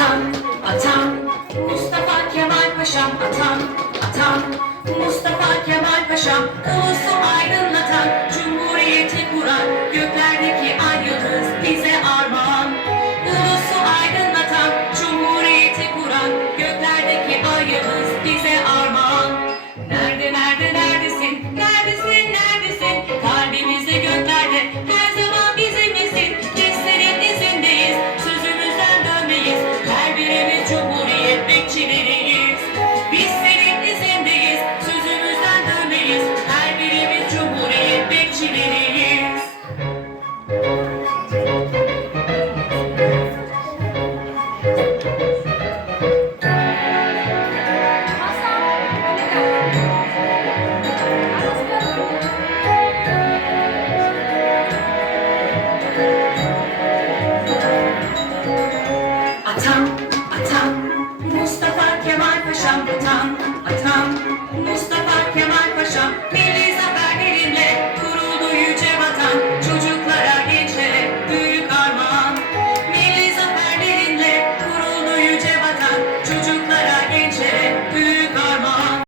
Atan, atan, Mustafa Kemal Paşam atan, atan, Mustafa Kemal Paşam ulusu aydınlatan, cumhuriyeti kuran, göklerdeki ay yıldız bize armağan. Ulusu aydınlatan, cumhuriyeti kuran, göklerdeki ay yıldız She it. sun.